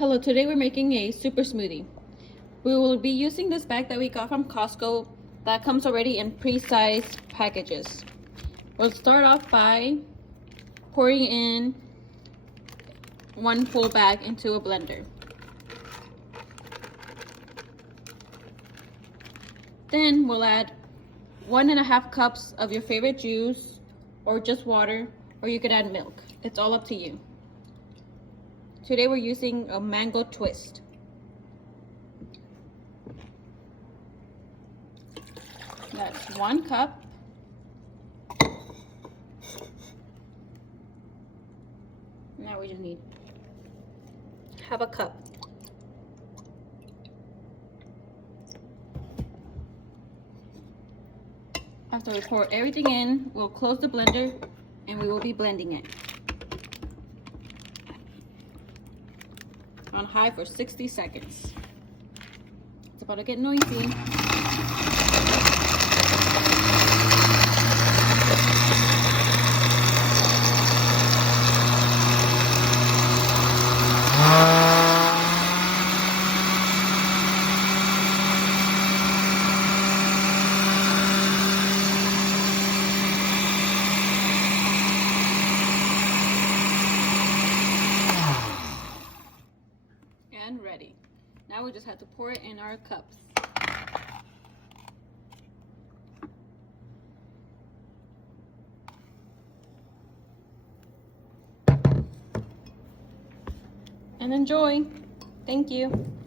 Hello, today we're making a super smoothie. We will be using this bag that we got from Costco that comes already in pre-sized packages. We'll start off by pouring in one full bag into a blender. Then we'll add 1.5 cups of your favorite juice or just water, or you could add milk. It's all up to you. Today we're using a mango twist. That's 1 cup. Now we just need half a cup. After we pour everything in, we'll close the blender and we will be blending it on high for 60 seconds. It's about to get noisy. And ready. Now we just have to pour it in our cups. And enjoy. Thank you.